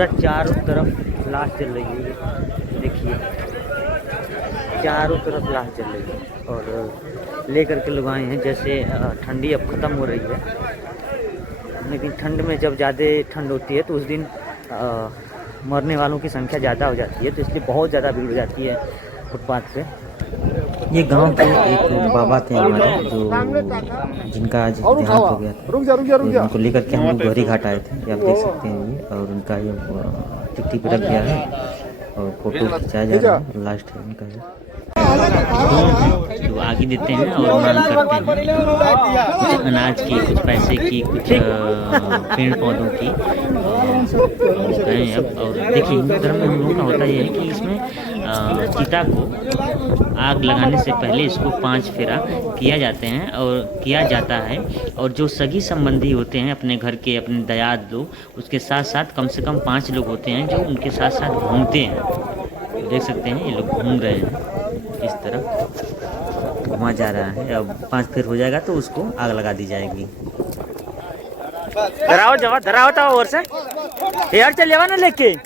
पूरा चारों तरफ लाश जल रही है, देखिए चारों तरफ लाश जल रही है। और लेकर के लोग आए हैं, जैसे ठंडी अब ख़त्म हो रही है, लेकिन ठंड में जब ज़्यादा ठंड होती है तो उस दिन मरने वालों की संख्या ज़्यादा हो जाती है, तो इसलिए बहुत ज़्यादा भीड़ हो जाती है फुटपाथ पे। ये गांव के एक बाबा थे हमारे, जो जिनका आज देहांत हो गया था, तो उनको लेकर के हम लोग गौरी घाट आए थे, ये आप देख सकते हैं ये। और उनका ये टिकटी पर रख गया है और फोटो खिंचाया जा रहा है, लास्ट है उनका ये। तो आगे देते हैं और मांग करते हैं कुछ अनाज की, कुछ पैसे की, कुछ पेड़ पौधों की कहें अब। और देखिए हिंदू धर्म में हम लोगों का होता ये है कि इसमें चिता को आग लगाने से पहले इसको 5 फेरा किया जाते हैं और किया जाता है। और जो सगी संबंधी होते हैं अपने घर के, अपने दयाद लोग, उसके साथ साथ कम से कम 5 लोग होते हैं जो उनके साथ साथ घूमते हैं। देख सकते हैं ये लोग घूम रहे हैं, इस तरफ घुमा जा रहा है। अब 5 फेर हो जाएगा तो उसको आग लगा दी जाएगी। धराओ जवा धराओ था और से यार चल जावा ना लेके।